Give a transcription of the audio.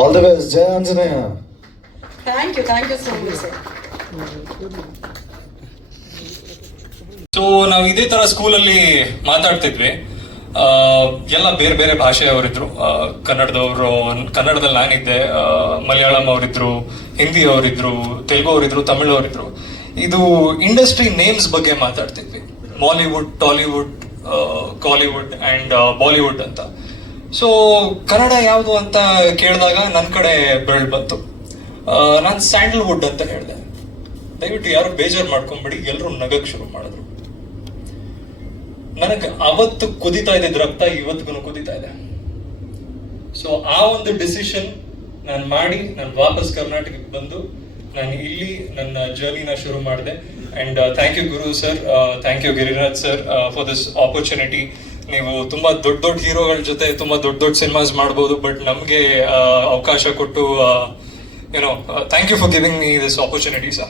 All the best Jaya Anjaneya thank you thank you so much sir so ನಾವು ಇದೇ ತರ ಸ್ಕೂಲಲ್ಲಿ ಮಾತಾಡ್ತಿದ್ವಿ. ಆ, ಎಲ್ಲ ಬೇರೆ ಬೇರೆ ಭಾಷೆಯವರಿದ್ರು. ಆ, ಕನ್ನಡದವರು ಕನ್ನಡದಲ್ಲಿ ನಾನಿದ್ದೆ. ಆ, ಮಲಯಾಳಂ ಅವರಿದ್ರು ಹಿಂದಿ ಅವರಿದ್ರು ತೆಲುಗು ಅವರಿದ್ರು ತಮಿಳು ಅವರಿದ್ರು. ಇದು ಇಂಡಸ್ಟ್ರಿ ನೇಮ್ಸ್ ಬಗ್ಗೆ ಮಾತಾಡ್ತಿದ್ವಿ. Mollywood Tollywood Kollywood and Bollywood ಅಂತ. ಸೊ ಕನ್ನಡ ಯಾವುದು ಅಂತ ಕೇಳಿದಾಗ ನನ್ನ ಕಡೆ ಬೆರಳು ಬಂತು. ನಾನು ಸ್ಯಾಂಡಲ್ವುಡ್ ಅಂತ ಹೇಳಿದೆ. ದಯವಿಟ್ಟು ಯಾರು ಬೇಜಾರು ಮಾಡ್ಕೊಂಬಿಡಿ ಎಲ್ಲರೂ ನಗಕ್ ಶುರು ಮಾಡಿದ್ರು. ನನಗೆ ಅವತ್ತು ಕುದಿತಾ ಇದ್ದ ರಕ್ತ ಇವತ್ತಿಗೂ ಕುದಿತಾ ಇದೆ. ಸೊ ಆ ಒಂದು ಡಿಸಿಷನ್ ನಾನು ಮಾಡಿ, ನಾನು ವಾಪಸ್ ಕರ್ನಾಟಕಕ್ಕೆ ಬಂದು, ನಾನು ಇಲ್ಲಿ ನನ್ನ ಜರ್ನಿನ ಶುರು ಮಾಡಿದೆ. And thank you Guru sir thank you Giriraj sir for this opportunity ನೀವು ತುಂಬಾ ದೊಡ್ಡ ದೊಡ್ಡ ಹೀರೋಗಳ ಜೊತೆ ತುಂಬಾ ದೊಡ್ಡ ದೊಡ್ಡ ಸಿನಿಮಾಸ್ ಮಾಡ್ಬೋದು, ಬಟ್ ನಮಗೆ ಅವಕಾಶ ಕೊಟ್ಟು ಏನೋ thank you for giving me this opportunity sir